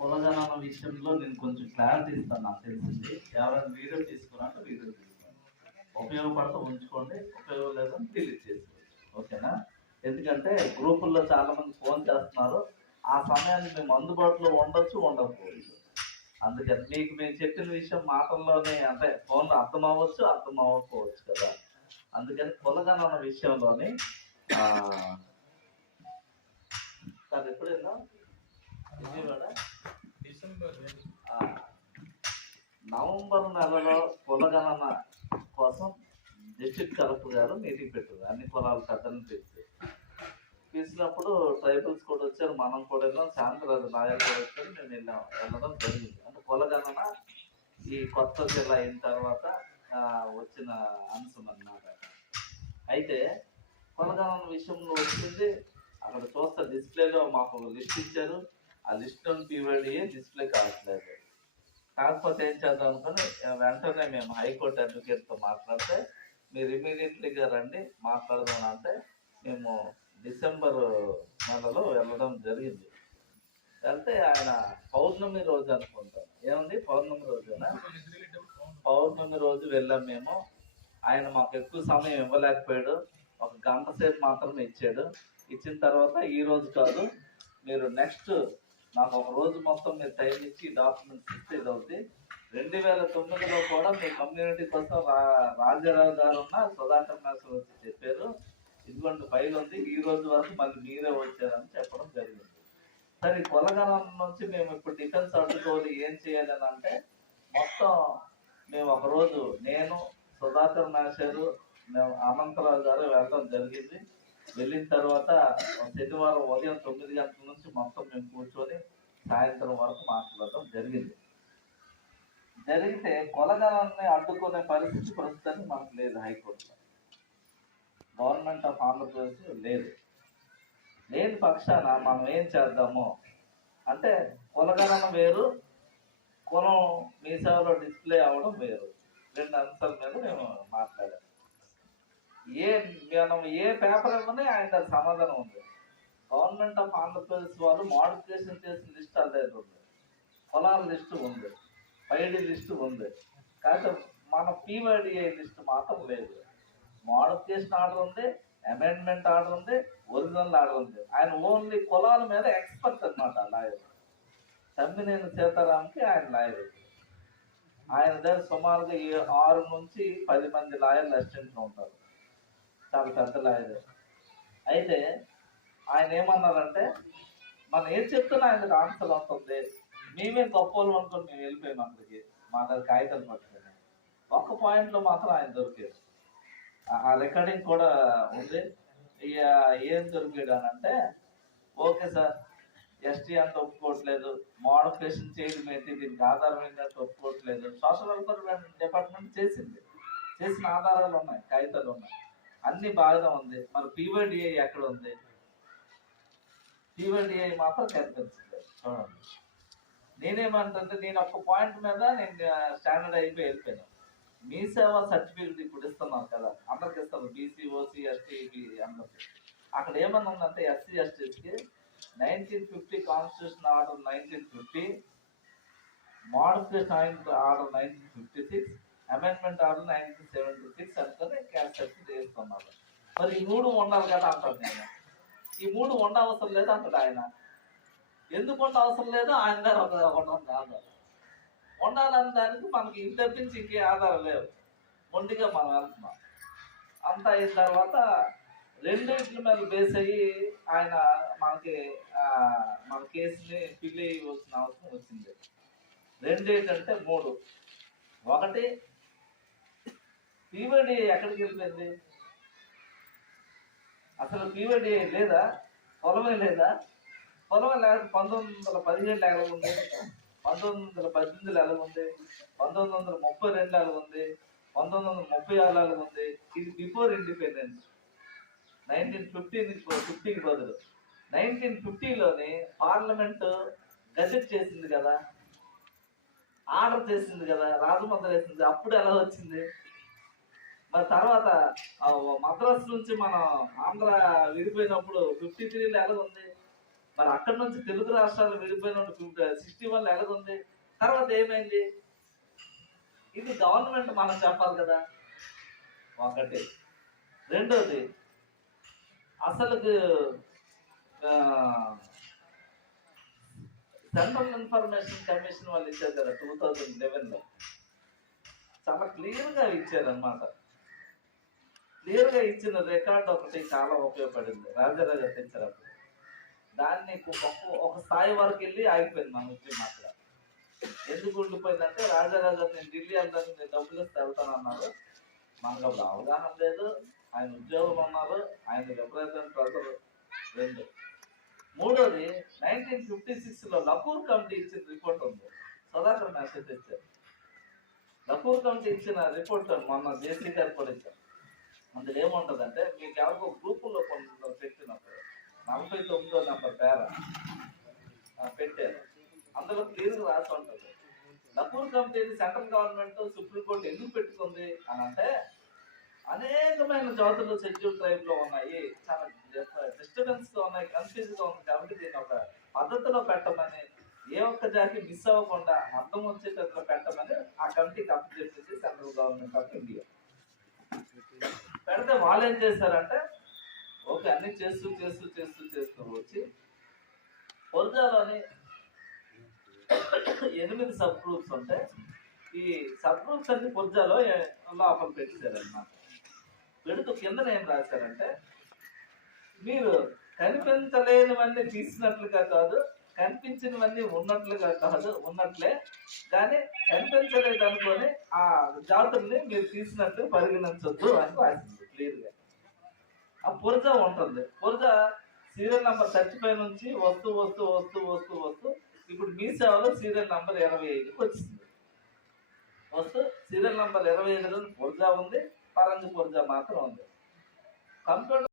కులగణన విషయంలో నేను కొంచెం క్లారిటీ ఇస్తాను. నాకు తెలిసింది ఎవరైనా వీడియో తీసుకున్నారంటే వీడియో తీసుకోండి, ఉపయోగపడితే ఉంచుకోండి, ఉపయోగం లేదని డిలీట్ చేసుకోవచ్చు. ఓకేనా? ఎందుకంటే గ్రూపుల్లో చాలా మంది ఫోన్ చేస్తున్నారు, ఆ సమయాన్ని మేము అందుబాటులో ఉండొచ్చు, ఉండకపోవచ్చు. అందుకని మీకు మేము చెప్పిన విషయం మాటల్లోనే అంటే ఫోన్లో అర్థం అవ్వచ్చు, అర్థం అవ్వకపోవచ్చు కదా. అందుకని కులగణన విషయంలోని సార్ ఎప్పుడైనా విజయవాడ నవంబర్ నెలలో కులగణన కోసం డిస్ట్రిక్ట్ కలెక్టర్ గారు మీటింగ్ పెట్టారు. అన్ని కులాల పెద్దలను పిలిచినప్పుడు ట్రైబల్స్ కూడా వచ్చారు, మనం కూడా వెళ్ళాం, శాంతరాజు నాయకులు కూడా వచ్చారు, మేము వెళ్ళడం జరిగింది. అంటే కులగణన ఈ కొత్త జిల్లా అయిన తర్వాత వచ్చిన అంశం అన్నమాట. అయితే కులగణన విషయంలో వచ్చింది, అక్కడ చూస్తే డిస్ప్లేలో మాకు లిస్ట్ ఇచ్చారు, ఆ లిస్ట్ పీవడి డిస్ప్లే కావట్లేదు. కాకపోతే ఏం చేద్దాం అనుకుని వెంటనే మేము హైకోర్టు అడ్వకేట్తో మాట్లాడితే మీరు ఇమీడియట్లీగా రండి మాట్లాడదాం అంటే మేము డిసెంబర్ నెలలో వెళ్ళడం జరిగింది. వెళ్తే ఆయన పౌర్ణమి రోజు అనుకుంటాం, ఏముంది పౌర్ణమి రోజునా, పౌర్ణమి రోజు వెళ్ళాం మేము. ఆయన మాకు ఎక్కువ సమయం ఇవ్వలేకపోయాడు, ఒక గంట సేపు మాత్రమే ఇచ్చాడు. ఇచ్చిన తర్వాత ఈ రోజు కాదు, మీరు నెక్స్ట్ నాకు ఒక రోజు మొత్తం మీరు టైం ఇచ్చి డాక్యుమెంట్స్ ఇస్తే ఇది 2009లో కూడా మీ కమ్యూనిటీ కోసం రాజారావు గారు ఉన్న సుధాకర్ మాస్టర్ వచ్చి చెప్పారు, ఇదిగోండి ఫైల్ ఉంది, ఈ రోజు వరకు మళ్ళీ మీరే వచ్చారని చెప్పడం జరిగింది. సరే కులగణన నుంచి మేము ఇప్పుడు డిఫెన్స్ అడ్డుకోవాలి ఏం చేయాలి అని అంటే మొత్తం మేము ఒకరోజు నేను సుధాకర్ మాస్టరు మేము అనంతరావు గారు వెళ్ళడం జరిగింది. వెళ్ళిన తర్వాత శనివారం ఉదయం 9 గంటల నుంచి మొత్తం మేము కూర్చొని సాయంత్రం వరకు మాట్లాడటం జరిగింది. జరిగితే కులగణాన్ని అడ్డుకునే పరిస్థితి ప్రస్తుతానికి మనకు లేదు. హైకోర్టులో గవర్నమెంట్ ఆఫ్ ఆంధ్రప్రదేశ్ లేదు. లేని పక్షాన మనం ఏం చేద్దాము అంటే కులగణన వేరు, కులం మీ సేవలో డిస్ప్లే అవ్వడం వేరు, రెండు అంశాల మీద మేము మాట్లాడాము. మనం ఏ పేపర్ ఇవ్వని ఆయన సమాధానం ఉంది. గవర్నమెంట్ ఆఫ్ ఆంధ్రప్రదేశ్ వాళ్ళు మోడిఫికేషన్ చేసిన లిస్ట్ అదే ఉంది, కులాల లిస్టు ఉంది, పైడి లిస్టు ఉంది, కాకపోతే మన పీవైడిఐ లిస్టు మాత్రం లేదు. మోడిఫికేషన్ ఆర్డర్ ఉంది, అమెండ్మెంట్ ఆర్డర్ ఉంది, ఒరిజినల్ ఆర్డర్ ఉంది. ఆయన ఓన్లీ కులాల మీద ఎక్స్పర్ట్ అనమాట లాయర్. తమ్మినేని సీతారాంకి ఆయన లాయర్. ఆయన దగ్గర సుమారుగా 6 నుంచి 10 మంది లాయర్లు అసిస్టెంట్లు ఉంటారు, చాలా పెద్ద లాయర్. అయితే ఆయన ఏమన్నారంటే మనం ఏం చెప్తున్నా ఆయనకు ఆన్సర్ ఉంటుంది, మేమే గొప్పలు అనుకుని మేము వెళ్ళిపోయాం అక్కడికి, మా దగ్గర కాగితాలు పట్టుకుని. ఒక్క పాయింట్లో మాత్రం ఆయన దొరికారు, ఆ రికార్డింగ్ కూడా ఉంది. ఏం దొరికాడు అని అంటే, ఓకే సార్ ఎస్టీ అంటే ఒప్పుకోవట్లేదు, మోడిఫికేషన్ చేయడం ఏంటి, దీనికి ఆధారం ఏంటంటే ఒప్పుకోవట్లేదు. సోషల్ వెల్ఫేర్ డిపార్ట్మెంట్ చేసిన ఆధారాలు ఉన్నాయి, కాగితాలు ఉన్నాయి, అన్ని బాగానే ఉంది. మరి పీవైడిఐ ఎక్కడ ఉంది? పీవైడిఐ మాత్రం కనిపించలేదు. చూడండి, నేనేమంటే నేను ఒక్క పాయింట్ మీద నేను స్టాండర్డ్ అయిపోయి వెళ్ళిపోయాను. మీ సేవ సర్టిఫికెట్ ఇప్పుడు ఇస్తున్నాం కదా, అందరికి ఇస్తారు, బీసీ, ఓసీ, ఎస్టీ, అందరికి. అక్కడ ఏమన్నా ఉందంటే ఎస్సీ ఎస్టీస్కి 1950 constitution order 1950, modification order 1956, amendment order 1976 అనుకుని క్యాస్ట్ సర్టిఫికేట్ వేస్తున్నారు. మరి ఈ 3 ఉండాలి కదా అంటారు. నేను ఈ 3 ఉండవసరం లేదు అంటాడు ఆయన. ఎందుకు ఉండవసరం లేదు? ఆయన దగ్గర ఒకటి కాదు, ఉండాలని దానికి మనకి ఇంటి తప్పించి ఇంకే ఆధారం లేవు, మొండిగా మనం వెళ్తున్నాం. అంతా అయిన తర్వాత రెండింటి మీద బేస్ అయ్యి ఆయన మన కేసుని ఫిల్ అయ్యవలసిన అవసరం వచ్చింది. రెండేంటంటే 3. ఒకటి, పీవైడి ఎక్కడికి వెళ్ళిపోయింది? అసలు పీవైడి లేదా? పొలమే లేదా? పొలమే లేదు. 1917 ఎలా ఉంది, 1918 ఎలా ఉంది, 1932 ఎలా ఉంది, 1936 ఎలా ఉంది. ఇది బిఫోర్ ఇండిపెండెన్స్. 1950కి బదులు 1950లోని పార్లమెంట్ గజెట్ చేసింది కదా, ఆర్డర్ చేసింది కదా, రాజముద్ర వేసింది. అప్పుడు ఎలా వచ్చింది? మరి తర్వాత మద్రాసు నుంచి మన ఆంధ్ర విడిపోయినప్పుడు 53లో ఎలా ఉంది? మరి అక్కడి నుంచి తెలుగు రాష్ట్రాలు విడిపోయిన 61 ఎలాగుంది? తర్వాత ఏమైంది? ఇది గవర్నమెంట్ మనం చెప్పాలి కదా, ఒకటి. రెండోది, అసలు సెంట్రల్ ఇన్ఫర్మేషన్ కమిషన్ వాళ్ళు ఇచ్చారు కదా 2011లో, చాలా క్లియర్ గా ఇచ్చారనమాట. క్లియర్ గా ఇచ్చిన రికార్డ్ ఒకటి చాలా ఉపయోగపడింది. రాజారాజా తెచ్చినప్పుడు దాన్ని ఒక స్థాయి వరకు వెళ్ళి ఆగిపోయింది మన ఉద్యమం అక్కడ. ఎందుకు ఉండిపోయిందంటే, రాజారాజా నేను ఢిల్లీ అందరికి నేను డబ్బులు ఇస్తే వెళ్తానన్నారు. మనకు అప్పుడు అవగాహన లేదు, ఆయన ఉద్యోగులు ఉన్నారు, ఆయన రిప్రజెంటేటివ్. రెండు. మూడోది, 1956లో లపూర్ కమిటీ ఇచ్చిన రిపోర్ట్ ఉంది, సుధాకర్ మెసేజ్ ఇచ్చారు. లపూర్ కమిటీ ఇచ్చిన రిపోర్ట్ మొన్న జేసీ గారు కూడా ఇచ్చారు. అందులో ఏముంటదంటే, మీకు ఎవరికో గ్రూపుల్లో కొన్ని పెట్టినప్పుడు 49వ నెంబర్ పేర పెట్టారు. అందులో క్లియర్ రాసి ఉంటుంది. లపూర్ కమిటీని సెంట్రల్ గవర్నమెంట్ సుప్రీంకోర్టు ఎందుకు పెట్టుకుంది అని అంటే, అనేకమైన జాతులు షెడ్యూల్ ట్రైబ్ లో ఉన్నాయి, చాలా డిస్టర్బెన్స్ గా ఉన్నాయి, కన్ఫ్యూజ్ గా ఉంది, కాబట్టి దీన్ని ఒక పద్ధతిలో పెట్టమని, ఏ ఒక్క జాతి మిస్ అవ్వకుండా అర్థం వచ్చేటట్లు పెట్టమని ఆ కమిటీకి అప్పు చెప్పింది సెంట్రల్ గవర్నమెంట్ ఆఫ్ ఇండియా. పెడితే వాళ్ళు ఏం చేశారంటే, ఓకే అన్ని చేస్తూ చేస్తూ చేస్తూ చేస్తూ వచ్చి ఒరిజాలోని 8 సబ్ గ్రూప్స్ ఉంటాయి. ఈ సబ్ గ్రూప్స్ అన్ని పొర్జాలో లోపల పెట్టారన్నమాట. పెడుతూ కింద ఏం రాశారంటే, మీరు కనిపించలేనివన్నీ తీసినట్లుగా కాదు, కనిపించినవన్నీ ఉన్నట్లే, కానీ కనిపించలేదు అనుకొని ఆ జాతుల్ని మీరు తీసినట్టు పరిగణించొద్దు అని రాసింది క్లియర్ గా. ఆ పురజా ఉంటుంది. పురజా సీరియల్ నంబర్ 35 నుంచి వస్తూ వస్తూ వస్తూ వస్తూ వస్తూ ఇప్పుడు మీ సేవలో సీరియల్ నంబర్ 25కి వచ్చింది. వస్తూ సీరియల్ నంబర్ 25లో పురజా ఉంది, పరంజు పురజా మాత్రం ఉంది. కంప్యూటర్